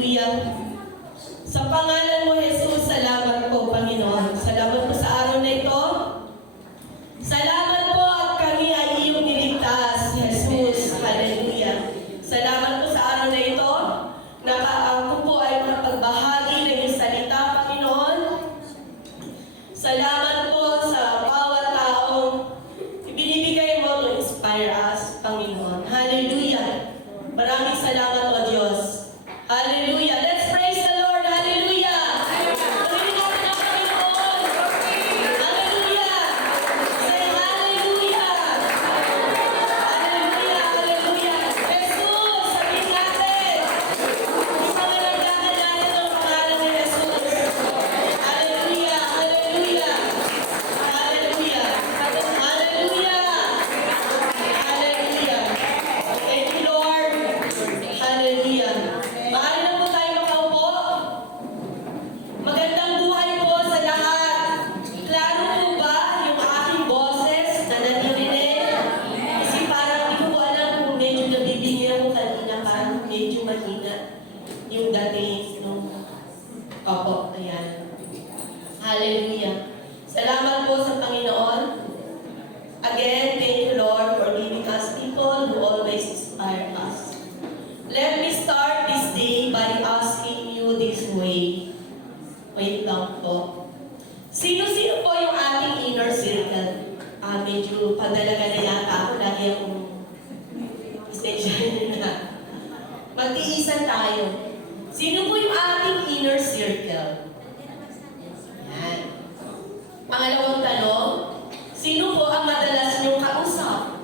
Hallelujah. Sa pangalan mo, Jesus, salamat po, Panginoon. Salamat po sa araw na ito. Salamat po at kami ay iyong niligtas, Jesus. Hallelujah. Salamat po sa araw na ito. Ako po ay makapagbahagi ng iyong salita, Panginoon. Salamat po sa bawat taong ibinibigay mo to inspire us, Panginoon. Hallelujah. Maraming salamat po, Diyos. Hallelujah. Let's praise the Lord. Hallelujah. Purihin natin ang Panginoon. Hallelujah. Say hallelujah. Hallelujah. Hallelujah. Jesus, sabihin natin. Ipangalagahan natin ang pangalan ni Jesus. Hallelujah. Hallelujah. Hallelujah. Hallelujah. Hallelujah. Thank you, Lord. Hallelujah. Maaari na po tayo makaupo. Magandang buhay po sa lahat. Klaro po ba yung aking boses na naririnig? Kasi parang hindi ko alam kung medyo nabibigyan ko kanina, parang medyo mahina yung dating nung opo, ayan. Hallelujah. Salamat po sa Panginoon. Again, thank you, Lord, for giving us people who always inspire us. Let me start this day by asking you this way. Wait lang po. Sino-sino po yung ating inner circle? Medyo padalaga na yata ako. Lagi akong isensya na. Magtiisan tayo. Sino po yung ating inner circle? Yan. Pangalawang tanong, sino po ang madalas niyong kausap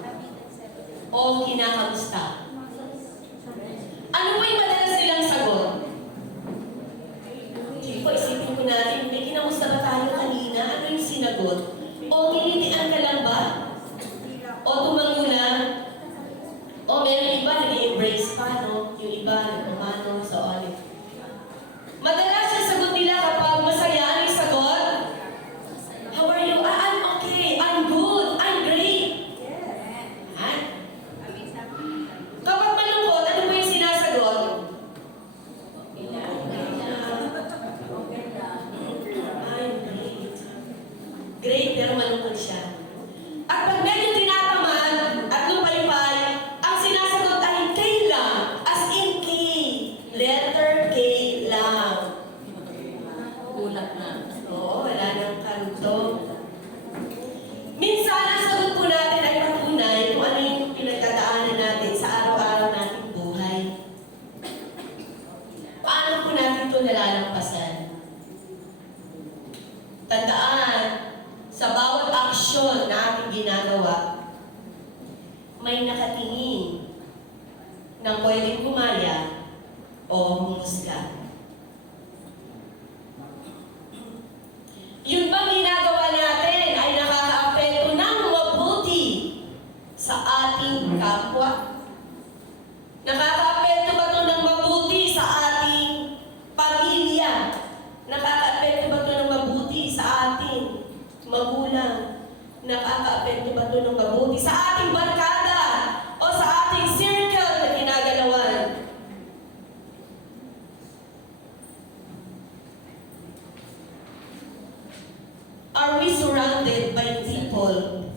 o kinakamusta? Ano po yung madalas nilang sagot? Sige po, isipin ko natin, may kinamusta ba tayo kanina? Ano yung sinagot? O nginitian ka lang ba? O tumango lang? O meron iba nag-i-embrace pa, no? Yung iba nag-umano sa ulit. Madalas yung sagot nila kapag masaya, ano yung sagot? How are you? I'm okay. I'm good. I'm great. Ha? Kapag malungkot, ano ba yung sinasagot? I'm great. Great, pero malungkot siya. At pag medyo tinatamad at lupay-pay, ang sinasagot ay K lang. As in K. Letter K lang. Ulat na. Oo, wala nang karugtong. Minsan, ang sagot po natin ay patunay kung ano yung pinagdadaanan natin sa araw-araw nating buhay. Paano po natin ito nalalampasan? Tandaan, sa bawat aksyon na ating ginagawa, may nakatingin ng pwedeng kumaya o humusga. Yun bang ginagawa natin ay nakakaapekto ng mabuti sa ating kapwa? Nakakaapekto ba ito ng mabuti sa ating pamilya? Nakakaapekto ba ito ng mabuti sa ating magulang? Nakakaapekto ba ito ng mabuti sa ating barkada o sa ating circle na ginagalawan? Are we surrounded by people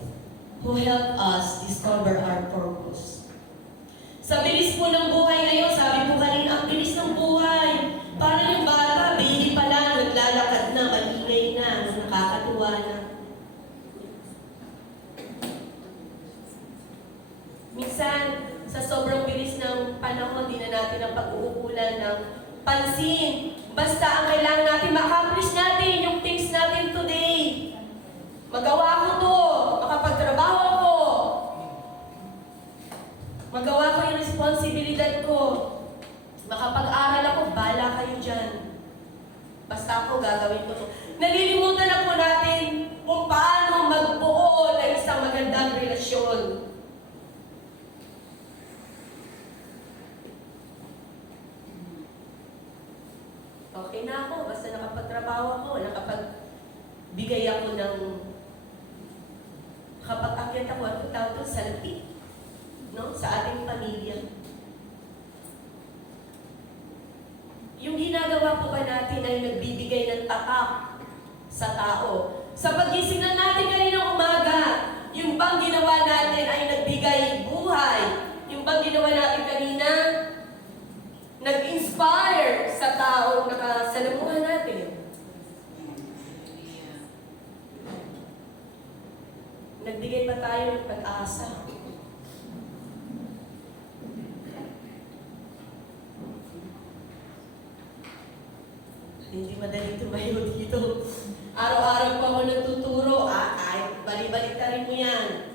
who help us discover our purpose? Sa bilis po ng buhay ngayon, sabi po kanina, ang bilis ng buhay. Para yung bata, baby pa lang, naglalakad na, maingay na, nakakatuwa na. Minsan, sa sobrang bilis ng panahon, di na natin ang pag-uukulan ng pansin. Basta ang kailangan natin, ma-accomplish natin yung things natin today. Magawa ko to, makapagtrabaho ko. Magawa ko yung responsibilidad ko. Makapag-aral ako, bala kayo dyan. Basta ako, gagawin ko to. Nalilimutan na po natin kung paano magbuo ng isang magandang relasyon. Okay na ako, basta nakapagtrabaho ako, nakapagbigay ako ng kapag-akyat ako at tawag doon sa lapit, no? Sa ating pamilya. yung ginagawa po ba natin ay nagbibigay ng tatak sa tao? Sa pagising na natin kaninang umaga, yung bang ginawa natin ay nagbigay buhay? Yung bang ginawa natin kanina, nag-inspire sa tao na nakasalamuhan natin? Nagbigay pa tayo ng pag-asa. Hindi madali tumayo dito. Araw-araw pa ako nagtuturo, kahit bali-baliktarin mo yan.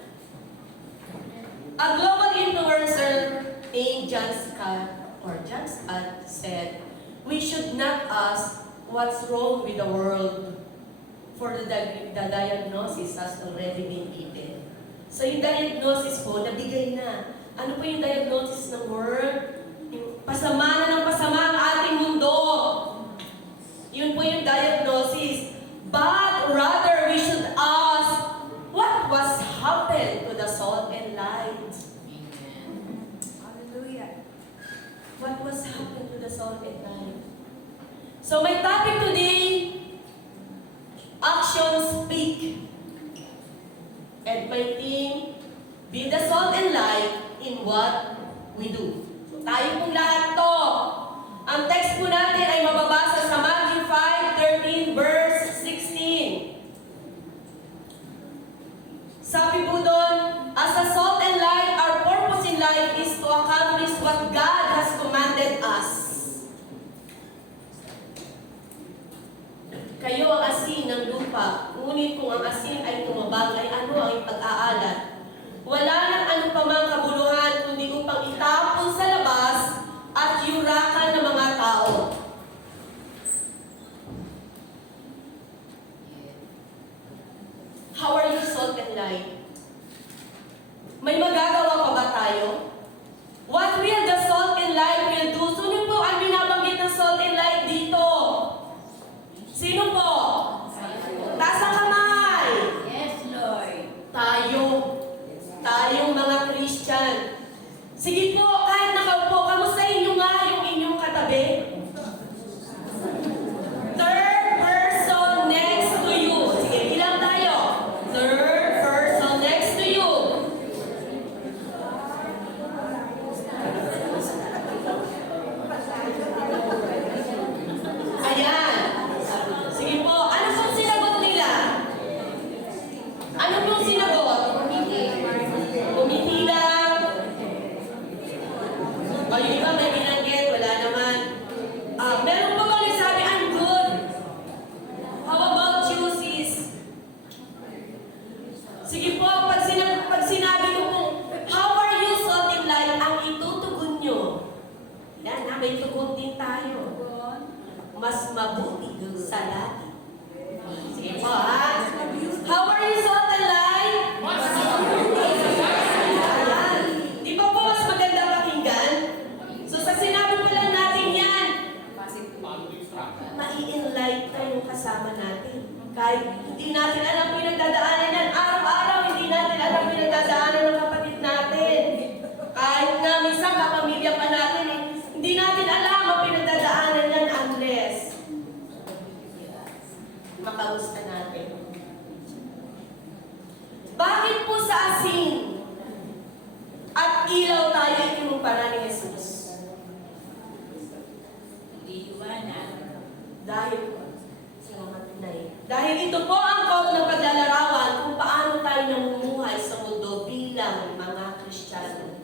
A global influencer named John Scott said, "We should not ask what's wrong with the world, for the diagnosis has already been given." So yung diagnosis po, nabigay na. Ano po yung diagnosis ng world? Yung pasama na ng pasama ang ating mundo. Yun po yung diagnosis. But rather, we should ask, what was happened to the salt and light? Amen. Hallelujah. What was happened to the salt and light? So my topic today, actions speak. And my theme, be the salt and light in what we do. So tayo pong lahat to. Ang text po natin ay mababasa sa Matthew 5:13 verse 16. Sabi po doon, as a salt and light, our purpose in life is to accomplish what God has commanded us. Kayo ang asin ng lupa, ngunit kung ang asin ay tumabang, ay ano ang ipag-aalat? Wala nang anumang kabuluhan, kundi upang itapon sa labas at yurakan ng mga tao. How are you, salt and light? May magagawa pa ba tayo? What will the salt and light will do? Sino po ang binabanggit ng salt and light dito? Sino po? Taas ang kamay. Yes, Lord. Tayong mga Christian. Sige po, kahit nakaupo, kamustahin nyo nga yung inyong katabi? Third person next to you. Sige, bilang tayo. Third person next to you. Ayan. Sige po, ano pong sinagot nila? Ano pong sinagot? Umiti lang. O, yung iba may binanggit, wala naman. Meron pa bang nagsabi, I'm good? How about you, sis? Sige po, pag sinabi ko po, how are you, salt and light, ang itutugon nyo. Yan, may tugon din tayo. Mas mabuti sa lagi. Sige po, ha? How are you, salt and light? Ayan. Di ba po mas maganda pakinggan? So sa sinabi pa lang natin yan, mai-enlighten yung kasama natin. Kahit hindi natin alam pinagdadaanan yan, araw-araw hindi natin alam pinagdadaanan ng kapatid natin. Kahit na minsan kapamilya pa natin, hindi natin alam ang pinagdadaanan yan unless makamusta natin. Bakit po sa asin at ilaw tayo ikinumpara ni Jesus? Dahil ito po ang code ng paglalarawan kung paano tayo namumuhay sa mundo bilang mga Kristiyano.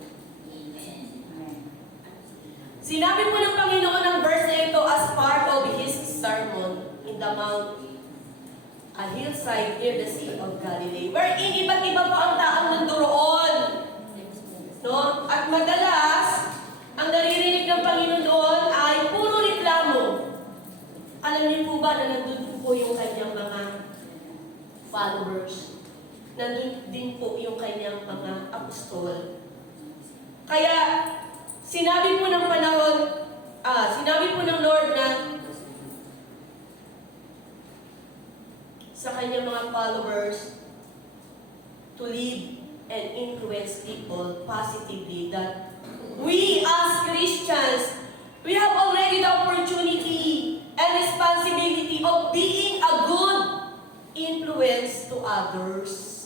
Sinabi po ng Panginoon ng verse na ito as part of His sermon in the Mount, a hillside near the Sea of Galilee, wherein iba't iba po ang taong nandoon. No? At madalas, ang naririnig ng Panginoon doon ay puro reklamo. Alam niyo po ba na nandun po yung kanyang mga followers? Nandun din po yung kanyang mga apostol. Kaya, sinabi po ng Lord na sa kanyang mga followers to live and influence people positively, that we as Christians We have already the opportunity and responsibility of being a good influence to others.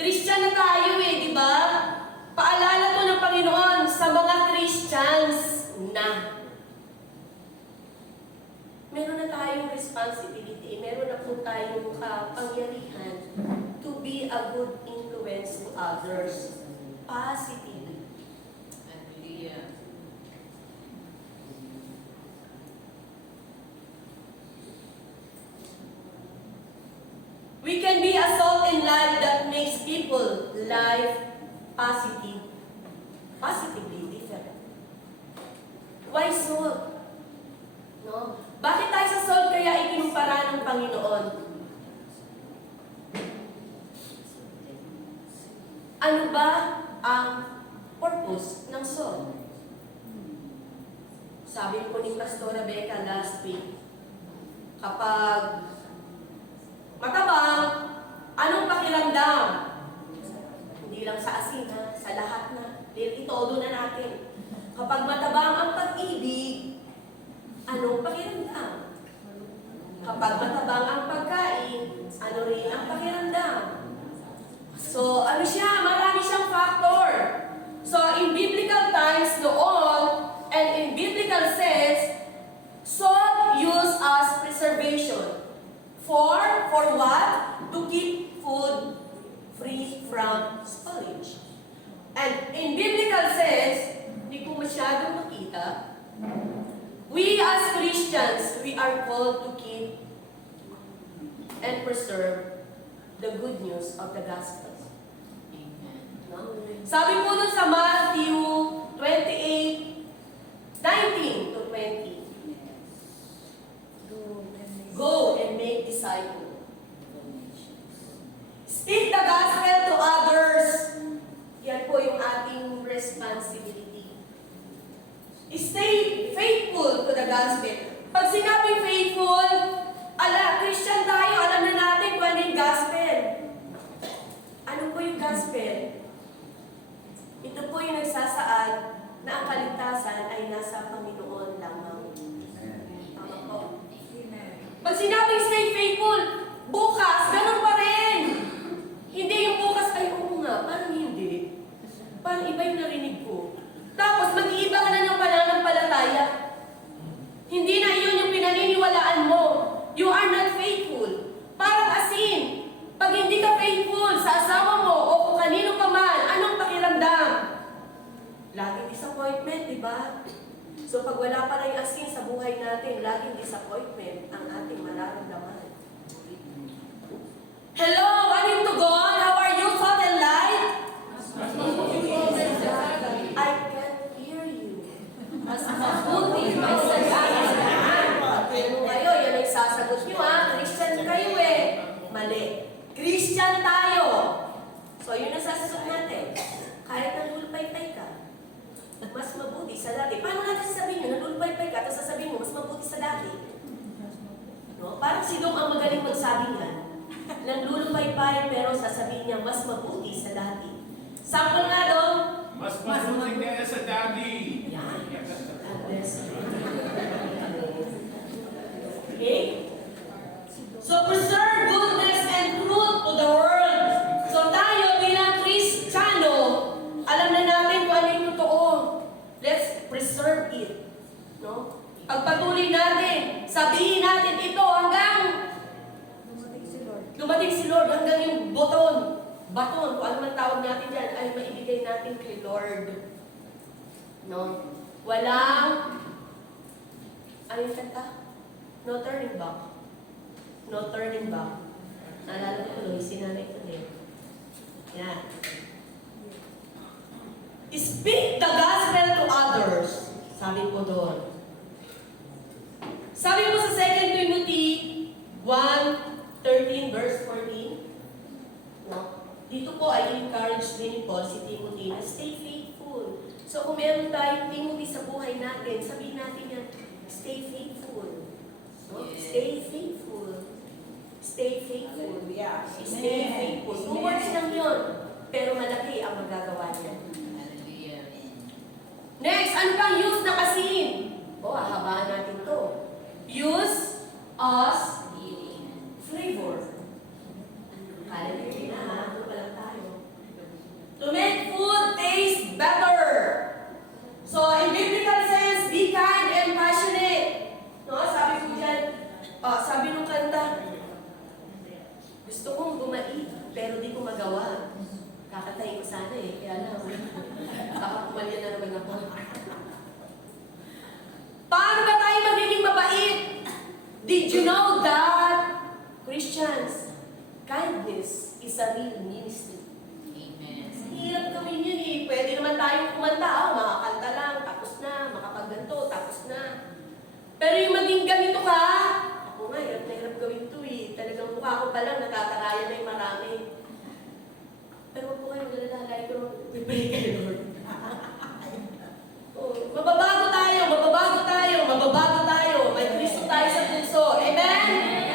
Christian na tayo di ba? Paalala to ng Panginoon sa mga Christians na. Meron na tayong responsibility, meron na po tayong kapangyarihan to be a good influence to others. Positively. Hallelujah. We can be a salt and light that makes people life positively different. Why salt? No? Bakit tayo sa salt kaya ikinumpara ng Panginoon? Ano ba ang purpose ng salt? Sabi po ni Pastora Becca last week, kapag matabang, anong pakiramdam? Hindi lang sa asin, sa lahat na. Itodo na natin. Kapag matabang ang pag-ibig, anong pakiramdam? Kapag matabang ang pagkain, ano rin ang pakiramdam? So, ano siya? Marami siyang factor. So, in biblical times noon, and in biblical sense, salt used as preservation. For what? To keep food free from spoilage. And in biblical sense, hindi ko masyadong makita, we as Christians, we are called to keep and preserve the good news of the gospel. Amen. No? Sabi po dun sa Matthew 28:19 to 20, go and make disciples. Speak the gospel to others. Yan po yung ating responsibility. Stay faithful to the gospel. Pag sinabing faithful, Christian tayo, alam na natin kung ano yung gospel. Ano po yung gospel? Ito po yung nagsasaad na ang kaligtasan ay nasa Panginoon lamang. Tama po. Pag sinabing stay faithful, bukas, ganun pa rin. Hindi yung bukas, ay oo nga, parang hindi. Parang iba yung narinig ko. Tapos mag-iiba ka na ng pananampalataya. Hindi na iyon yung pinaniniwalaan mo. You are not faithful. Parang asin. Pag hindi ka faithful sa asawa mo o kung kanino pa man, anong pakiramdam? Laging disappointment, di ba? So pag wala pa na yung asin sa buhay natin, laging disappointment ang ating mararamdaman. Hello, wanting to God? How are you, salt and light? I can't hear you. Mas mabuti may sasagot. Ano kayo? Yan ang sasagot nyo Christian kayo Mali. Christian tayo. So yun ang sasagot natin. Kahit nalulpay-pay ka, mas mabuti sa dati. Paano natin sasabihin nyo? Nalulpay-pay ka, tapos sasabihin mo, mas mabuti sa dati. No? Parang si Dong ang magaling magsabi nga. Nalulpay-pay, pero sasabihin niya, mas mabuti sa dati. Sample nga, Dong. Mas mabuti kaya sa dati. Yan. God bless you. Okay? So, preserve goodness and truth to the world. So, tayo bilang Kristiyano, alam na natin kung ano yung totoo. Let's preserve it. No? Pagpatuloy natin, sabihin natin ito hanggang dumating si Lord, hanggang yung baton, kung ano man tawag natin dyan, ay maibigay natin kay Lord. No? Walang, ano yung kanta? No turning back. No turning back. Naalala ko tuloy, sinanay ko din. Yan. Speak the gospel to others. Sabi ko doon. Sabi mo sa 2 Timothy 1:13 verse 14. No? Dito po ay encourage din ni Paul si Timothy na stay faithful. So kung meron tayong Timothy sa buhay natin, sabihin natin yan, stay faithful. No? Stay faithful. Stay faithful. Stay faithful. 2 words lang yun. Pero malaki ang magagawa niya. Hallelujah. Next, ano pang use ng asin? Hahabaan natin to. Use as flavor. Kala niyo na, ano pa lang tayo. To make food taste better. So, in biblical sense, be kind and passionate. No, sabi ko dyan, sabi nung kanta, gusto kong bumait, pero di ko magawa. Kakatayin ko sana kaya lang. Baka pumalya na naman ako. Paano ba tayo magiging mabait? Did you know that, Christians, kindness is a real ministry? Amen. Hirap gawin yun Pwede naman tayong kumanta, makakanta lang, tapos na, makapagganto, tapos na. Pero yung maging ganito ka, ako nga, hirap gawin to Talagang mukha ko pa lang, natataraya na yung marami. Pero huwag po kayo maglalala, ko pipray kayo, Lord. Mababago tayo. May Kristo tayo sa puso. Amen?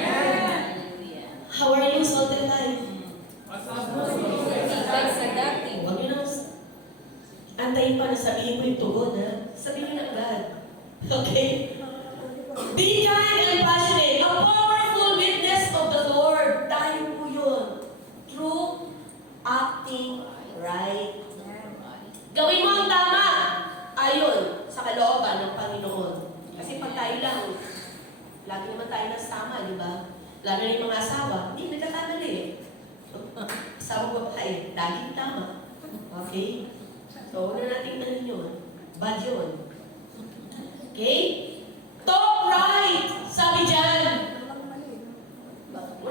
Hallelujah. How are you, Salt and Light? Ibig sa dati. Huwag nyo nang antayin pa na sabihin ko yung tugon, ha? Sabihin nyo na agad. Okay? Be kind and passionate. A powerful witness of the Lord. Tayo po yun. Through acting right. Gawin mo ang tama. Ayon sa kalooban ng Panginoon. Kasi pag tayo lang, lagi naman tayo nasa tama, di ba? Lalo na yung mga asawa, hindi, nagkakamali Asawa ko, laging tama. Okay? So, huwag na natin tanin yun. Bad yun. Okay? Talk right! Sabi dyan.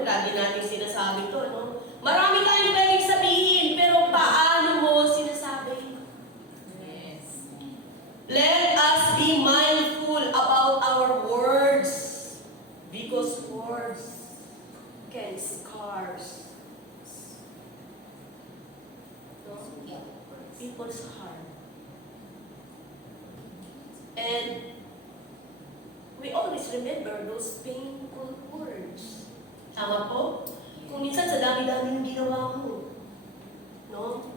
Lagi natin sinasabi to, no? Marami tayong pwedeng sabihin, pero paano mo sinasabi? Yes. Let us be mindful about our words. Because words can scars people's heart. And we always remember those painful words. Tama po? Kung minsan sa dami-dami ng ginawa mo, no?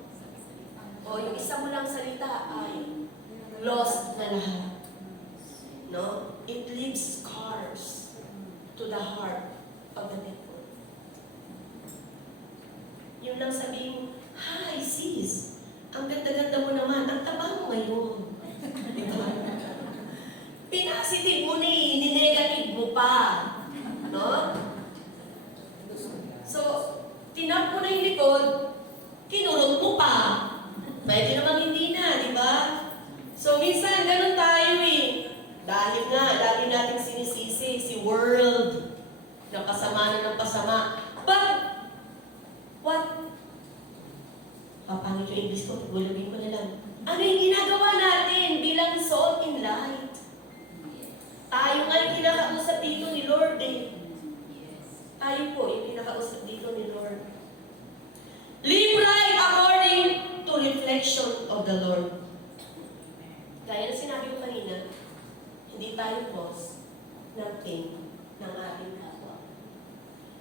O yung isa mo lang salita ay lost na lahat. No? It leaves scars to the heart of the people. Yun lang sabihin, hi sis, ang ganda-ganda mo naman, ang taba mo ngayon. Diba? Pinasitive mo ninegative mo pa. No? So, tinap mo na yung likod, kinurot mo pa. Pwede namang hindi na, di ba? So, minsan, ganun tayo Dahil nga, lagi natin sinisisi si world na pasama na ng pasama. But, what? Papangit yung English ko, gulabin ko na lang. Ano yung ginagawa natin bilang salt and light? Tayo nga yung kinakausap dito ni Lord Tayo po yung kinakausap dito ni Lord. Live right according to reflection of the Lord. Gaya na sinabi ko kanina, hindi tayo boss ng pain ng ating kapwa.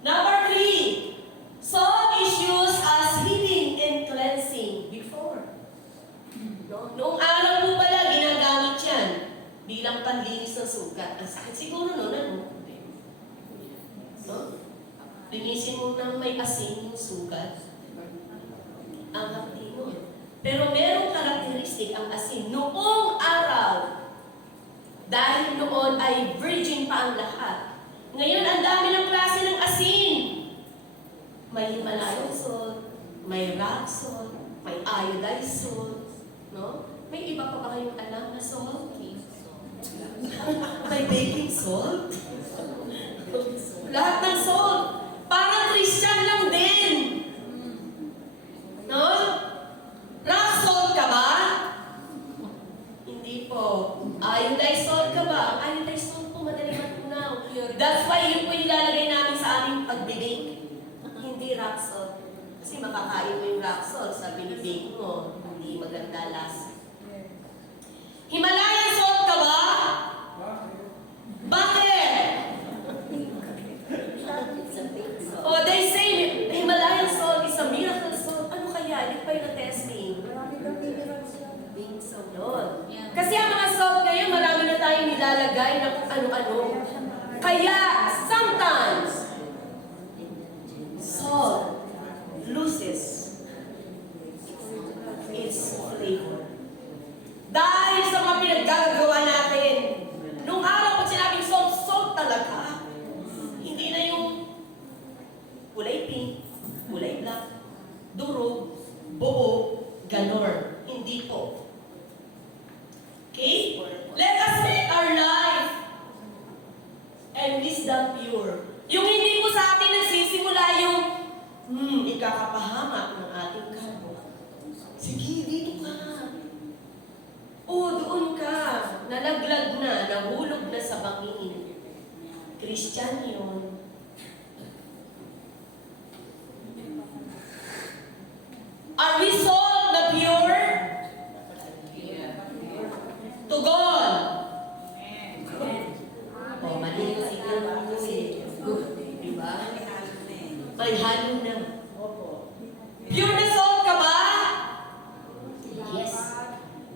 Number 3, salt is used as healing and cleansing before. No? Noong araw po pala, ginagamit yan bilang panlinis ng sugat. Ang sakit siguro noon, ano? No? Linisin mo nang may asin yung sugat. Ang hapdi nun. Pero merong karakteristik ang asin. Noong araw, dahil noon ay virgin pa ang lahat. Ngayon, ang dami ng klase ng asin. May Himalayan salt, may rock salt, may iodized salt. No? May iba pa ba kayong alam na salt? May baking salt? Lahat ng salt. Parang Christian lang din. No? Rock salt ka ba? Hindi po. Iodized salt ka ba? Iodized salt po madaling matunaw. That's why yun po ilalagay namin sa aming pagbibig. Hindi rock salt. Kasi makakain mo yung rock salt sa binibig mo. Hindi maganda lasa. Himalayan salt ka ba? Bakit? Oh, they say Himalayan salt is a miracle salt. Ano kaya? Hindi pa yung testing. Being so Lord. kung ano-ano. Kaya, sometimes, salt loses its flavor. Dahil sa mga pinaggagawa natin, nung araw kung sinabing salt, salt talaga. Hindi na yung kulay pink, kulay black, durog, bobo, ganon. Hindi po. Okay? Let us make our life and wisdom pure. Yung hindi po sa atin nagsisimula yung ikakapahamak ng ating kapwa. Sige, dito ka. O, doon ka. Nalaglag na, nahulog na sa bangin. Christian yun. Are we salt na pure? To God. O, mali yung signal mo kasi. Diba? May halo na. Pure na salt ka ba? Yes.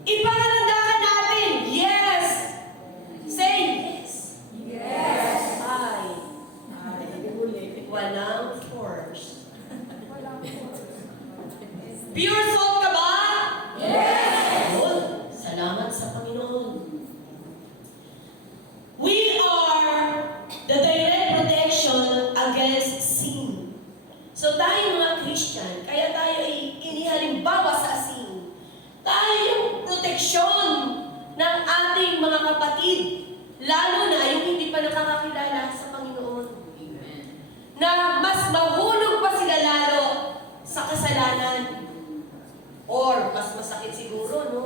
Ipangalandakan natin. Yes. Say yes. Yes. Ay. Walang force. Pure salt ka ba? Yes. Good. Salamat sa Panginoon. We are the direct protection against sin. So tayo mga Christian, kaya tayo ay inihalimbawa sa sin. Tayo yung proteksyon ng ating mga kapatid, lalo na yung hindi pa nakakakilala sa Panginoon. Amen. Na mas mahulog pa sila lalo sa kasalanan. Or, mas masakit siguro, no?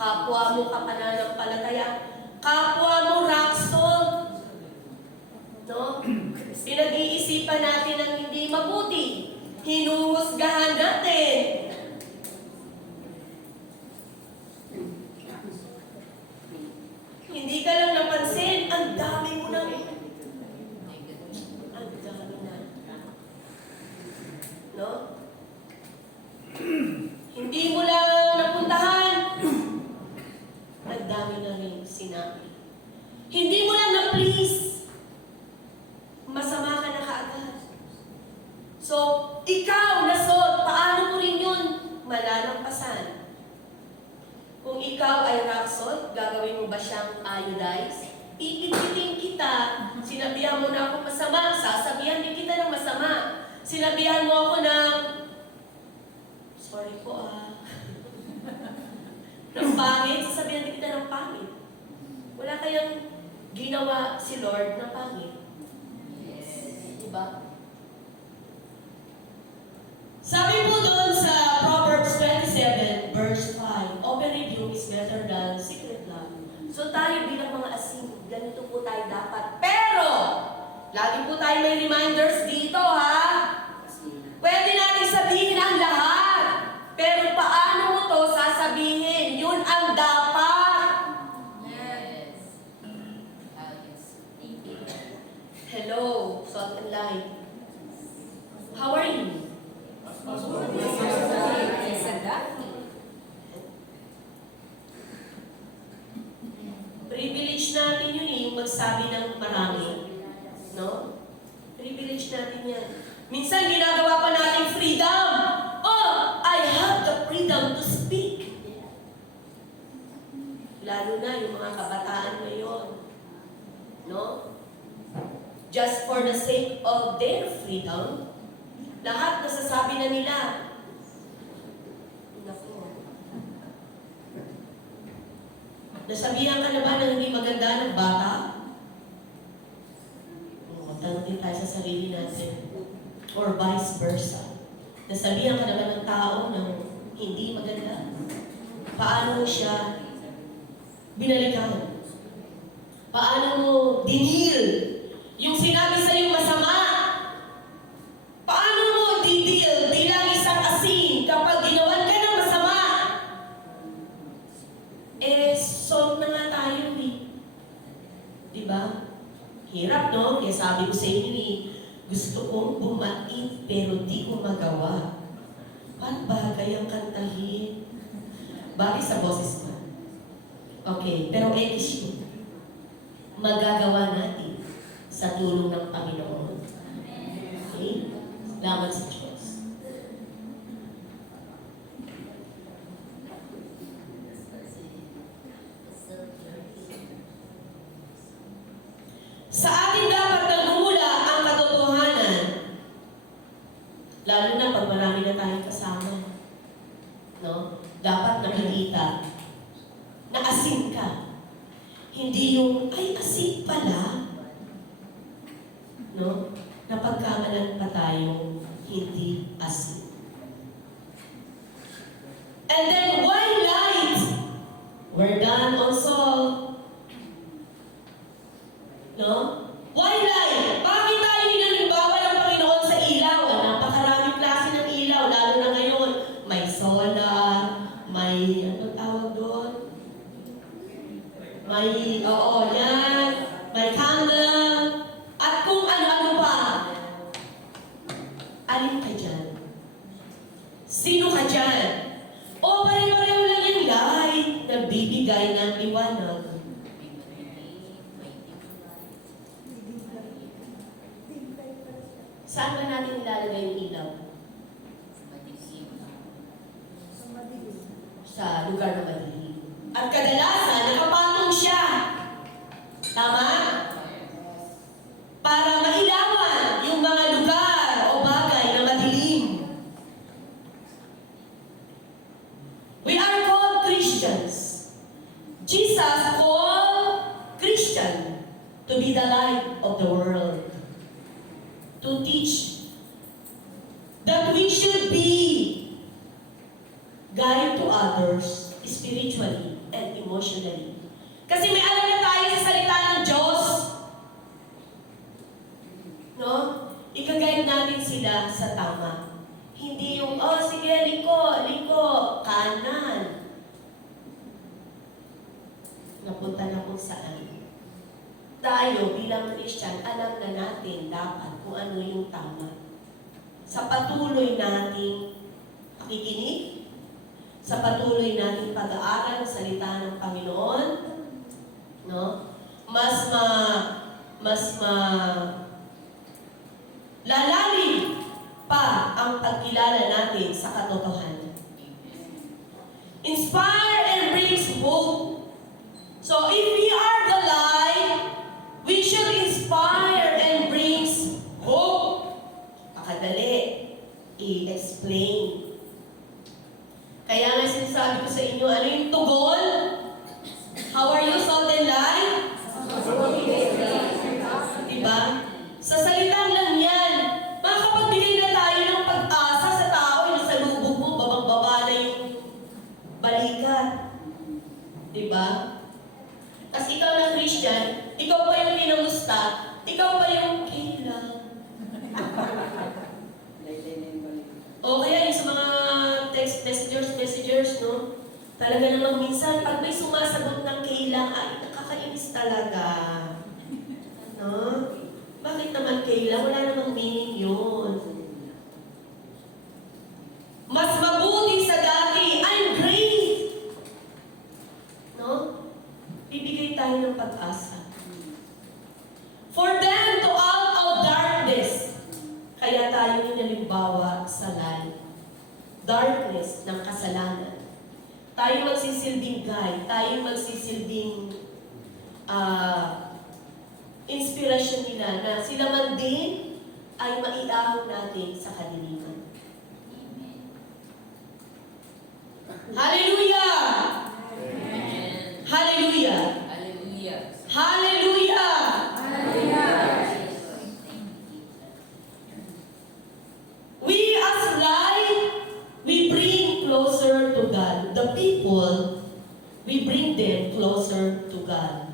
Kapwa mo kapananampalataya, kapwa mo rock salt. No? Pinag-iisipan natin ang hindi mabuti. Hinuhusgahan natin. Hindi ka lang napansin, ang dami mo na. Ang dami na. No? Hindi mo lang napuntahan, ang dami na rin sinabi. Hindi mo lang na-please, masama ka na kaagad. So, ikaw na salt, paano mo rin yun malalampasan? Kung ikaw ay rock salt, gagawin mo ba siyang iodized? Ipipitin kita, sinabihan mo na ako masama, sasabihan din kita ng masama. Sinabihan mo ako ng sorry po ng pangit, sasabihan din kita ng pangit. Wala kayang ginawa si Lord ng pangit. Yes. Diba? Sabi po doon sa Proverbs 27, verse 5, open review is better than secret love. So tayo bilang mga asin, ganito po tayo dapat. Pero, lagi po tayo may reminders dito ha. Pwede natin sabihin ang lahat. Pero paano mo to sasabihin? Yun ang dapat. Yes. Yes. Hello, Salt and Light. How are you? Yes, ang dati. Privilege natin yun yung magsabi ng marami. No? Privilege natin yan. Minsan ginagawa pa natin freedom. Oh, I have the freedom to speak. Lalo na yung mga kabataan ngayon. No? Just for the sake of their freedom, lahat nasasabi na nila. Naku. Nasabihan ka na ba na hindi maganda ng bata? Tanong din tayo sa sarili natin. Or vice versa. Nasabihan ka na ba ng tao na hindi maganda? Paano mo siya binalikan? Paano mo dinil yung sinabi sa iyo masama? Paano mo didil bilang isang asin kapag ginawan ka ng masama? Salt na nga tayo Diba? Hirap, no? Kaya sabi ko sa inyo gusto kong bumait pero di ko magawa. Paano bagay ang kantahin? Bagay sa boses ko. Okay, pero X yun. magagawa natin sa tulong ng Panginoon. Okay? Salamat sa Diyos. Sa atin dapat nagmumula ang katotohanan, lalo na pag marami na tayong kasama. No? Dapat nakikita na asin ka. Hindi yung, ay, asin pala. No? Napagkamalan pa tayong hindi asin. And then, why light? We're done also. No? Why light? Bakit tayo hinalimbawa ng Panginoon sa ilaw? Napakaraming klase ng ilaw, lalo na ngayon. May solar, may, ano tawag doon? May, oo, yan. May candle. At kung ano-ano pa. Alin ka dyan? Sino ka dyan? O pare-pareho lang yung light na bibigay ng liwanag. Saan ba natin ilalagay yung ilaw? Sa lugar na madilim. At kadalasan, nakapatong siya. Tama? Para mailawan yung mga lugar o bagay na madilim. We are called Christians. Jesus called Christian to be the light of the world. To teach that we should be guide to others spiritually and emotionally. Kasi may alam na tayo sa salita ng Diyos. No? Ika-guide natin sila sa tama. Hindi yung, oh sige, liko, kanan. Napunta na kung saan. Tayo bilang Christian, alam na natin dapat kung ano yung tama. Sa patuloy nating pakikinig, sa patuloy nating pag-aaral ng salita ng Panginoon, no? Mas lalalim pa ang pagkilala natin sa katotohanan. Inspire and brings hope. So if we are the light, we should inspire and brings hope. Pakadali, i-explain. Kaya nga sinasabi ko sa inyo, ano yung tugon? How are you, salt and light? Diba? Sa salitang lang yan, makakapagbigay na tayo ng pag-asa sa tao, yung sa lubog mo, babang-baba na yung balikat. Diba? Tapos ikaw na Christian, ikaw pa yung kinamusta, ikaw pa yung kailang. O kaya yung sa mga text messengers, no? Talaga namang minsan, pag may sumasagot ng kailang, ay, nakakainis talaga. No? Bakit naman kailang? Wala namang meaning yun. Mas mabuti sa dati, I'm great. No? Bibigay tayo ng pag-asa. For them to out of darkness. Kaya tayo inalimbawa sa light. Darkness ng kasalanan. Tayo magsisilbing guide. Tayo magsisilbing inspirasyon nila na sila man din ay maiahon natin sa kadiliman. Hallelujah! Hallelujah! Hallelujah. Hallelujah! We as light, we bring closer to God. The people, we bring them closer to God.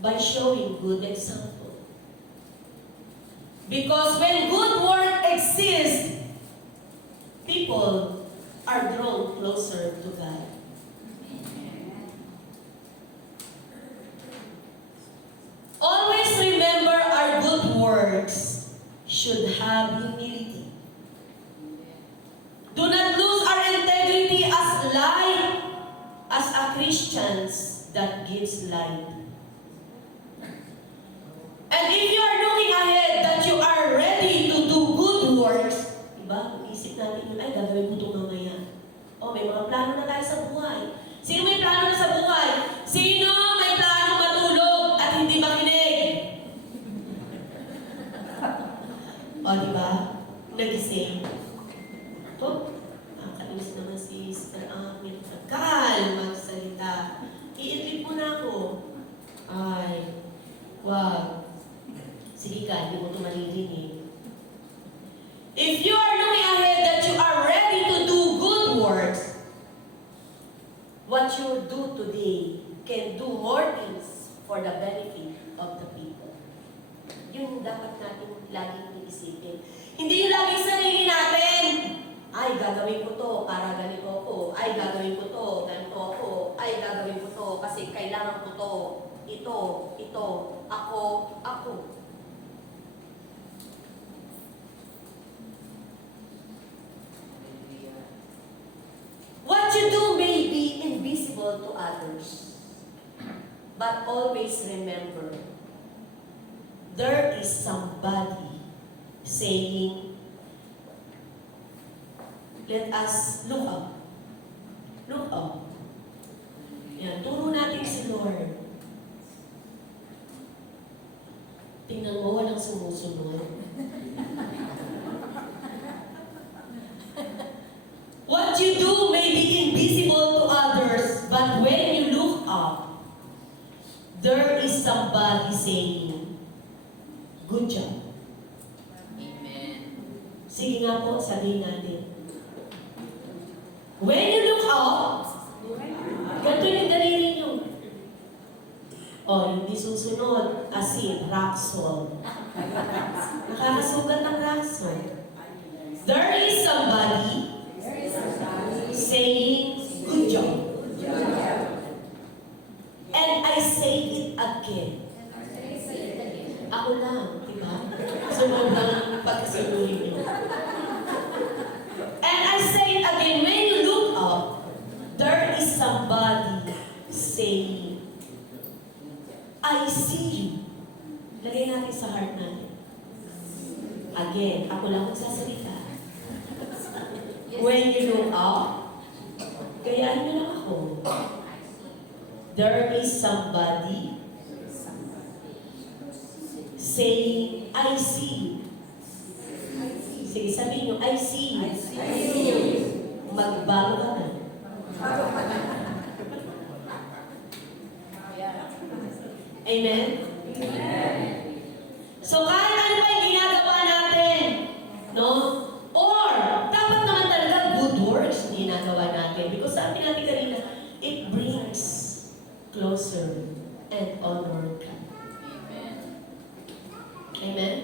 By showing good example. Because when good work exists, people are drawn closer to God. Always remember our good works should have humility. that gives light. And if you are looking ahead that you are ready to do good works, diba? Isip natin yun, ay, gagawin ko ito mamaya. O, may mga plano na tayo sa buhay. Sino may plano na sa buhay? Sino may plano matulog at hindi makinig? O, diba? Nagising. Ito, nakakainis naman si Sister Amir. Tagal magsalita. I-edit mo na ako. Ay, wag. Sige ka, hindi mo ito maririnig. If you are looking ahead that you are ready to do good works, what you do today can do more things for the benefit of the people. Yun dapat natin laging iisipin. Hindi yung laging sarili natin. Ay, gagawin ko to para ganito ako. Ay, gagawin ko to, ganito ako. Ay, gagawin ko to kasi kailangan ko to. Ito, ako. What you do may be invisible to others, but always remember, there is somebody saying, let us look up. Look up. Yan, turo natin si Lord. Tingnan mo, walang sumusunod. What you do may be invisible to others, but when you look up, there is somebody saying, good job. Amen. Sige nga po, sabihin natin. When you look up, ganito yung daliri nyo. O, hindi susunod, asin, rock salt. Nakakasugat ang rock salt. There is somebody saying, good job. And I say it again. Ako lang, di ba? Sunod ang pagkasunod niyo. And I say it again, when you look up, there is somebody saying, I see you. Lagay natin sa heart natin. Again, ako lang magsasalita. When you look up, kayaan nyo lang ako. There is somebody saying, I see you. Sige, sabihin nyo, I see you. Magbago ka na. Amen? So kahit ano pa yung ginagawa natin, no? Or, dapat naman talaga good works yung ginagawa natin. Because sabi natin kanina, it brings closer and honor God. Amen. Amen?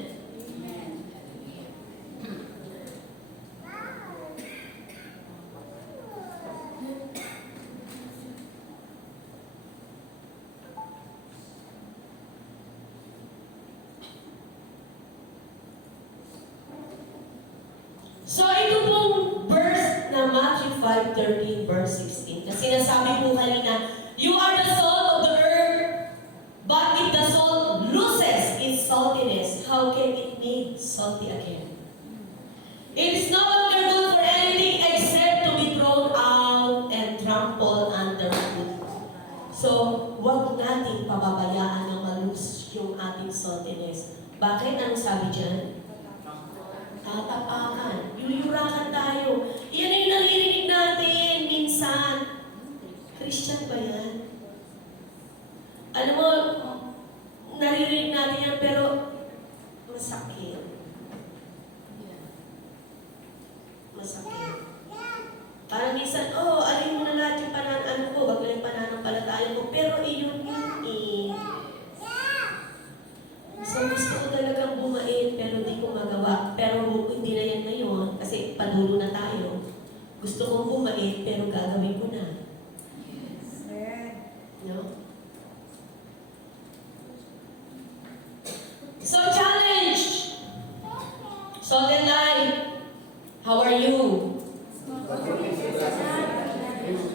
So, ito pong verse na Matthew 5:13, verse 16, na sinasabi po kanina, you are the salt of the earth, but if the salt loses its saltiness, how can it be salty again? It is no longer good for anything except to be thrown out and trampled underfoot. So, huwag natin pababayaan na malus yung ating saltiness. Bakit? Anong sabi dyan? Tatapakan. Yuyurakan tayo. Iyan yung naririnig natin minsan. Christian ba yan? Alam mo, naririnig natin yan pero masakit. Masakit. Parang minsan, alin mo na lahat yung ko, wag lang yung pananampalataya ko, pero iyon yun eh. So gusto ko talagang bumait, pero di ko magawa. Pero hindi na yan ngayon, kasi padulo na tayo. Gusto kong bumait, pero gagawin ko na. No? So challenge! Salt and light. How are you?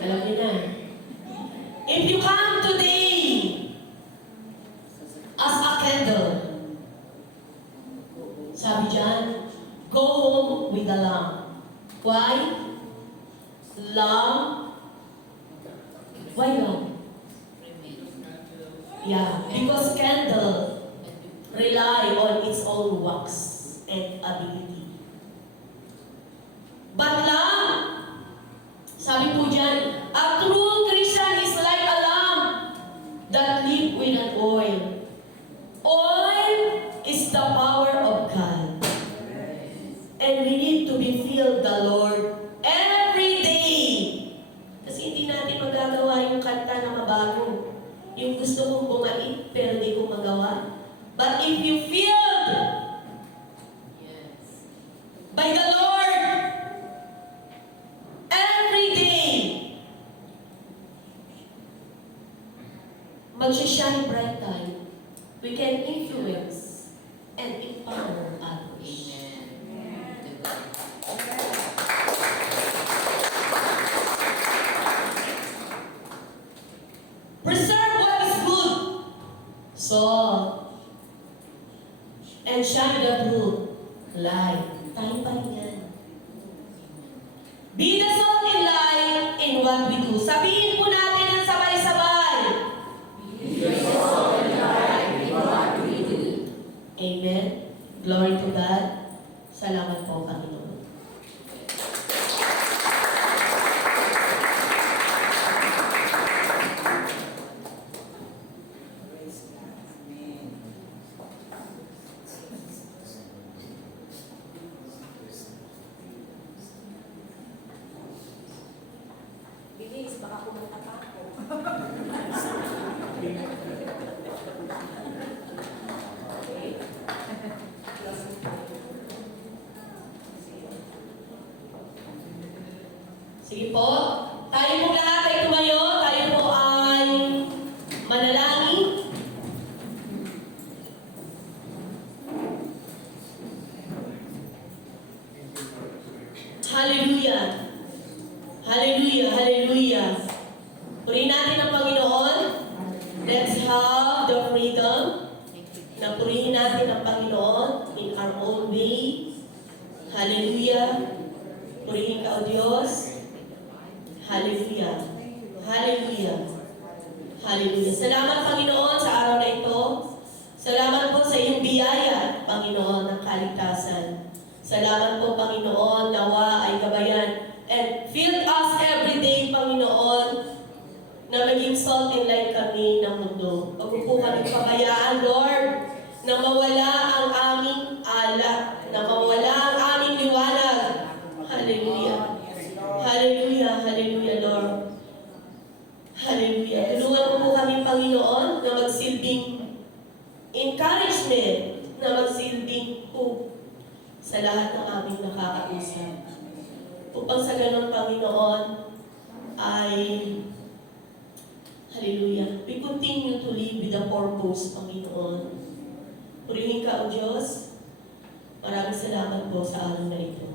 Alam niyo na. If you come today Why? Long. Why long? Yeah, because candle rely on its own wax and ability. But lamp, sabi po dyan, a true Christian is like a lamp that lit with an oil. Oil is the power of God. And we need to be filled the Lord every day. Kasi hindi natin magagawa yung kanta na mabago. Yung gusto kong bumait, pero hindi ko magawa. But if you filled Yes. by the Lord every day, mag-shine bright tayo. We can influence and empower others. Amen. To God. Preserve what is good. Salt. And shine the truth. Light. Tayo pa rin yan. Be the salt and light in what we do. Sabihin po natin ng sabay-sabay. Amen. Glory to God. Salamat po, Panginoon. Bilis, baka pumunta pa ako. Okay. Sige po. Tayo po lahat ay tumayo. Tayo po ay manalangin. Hallelujah. Hallelujah. Hallelujah. Purihin natin ang Panginoon. Let's have the freedom na purihin natin ang Panginoon in our own way. Hallelujah. Purihin ka, O Diyos. Hallelujah. Hallelujah. Hallelujah. Salamat, Panginoon, sa araw na ito. Salamat po sa iyong biyaya, Panginoon, ng kaligtasan. Salamat po, Panginoon, nawa ay gabayan. And fill us every day, Panginoon, na maging salt and light kami ng mundo. Huwag po kami pabayaan, Lord, na mawala ang aming alak, na mawala ang aming liwanag. Hallelujah. Hallelujah. Hallelujah, Lord. Hallelujah. Tulungan mo po kami, Panginoon, na magsilbing encouragement, na magsilbing hope sa lahat ng aming nakakausap. Upang sa ganon, Panginoon, ay hallelujah. We continue to live with a purpose, Panginoon. Purihin ka, O Diyos. Maraming salamat po sa araw na ito.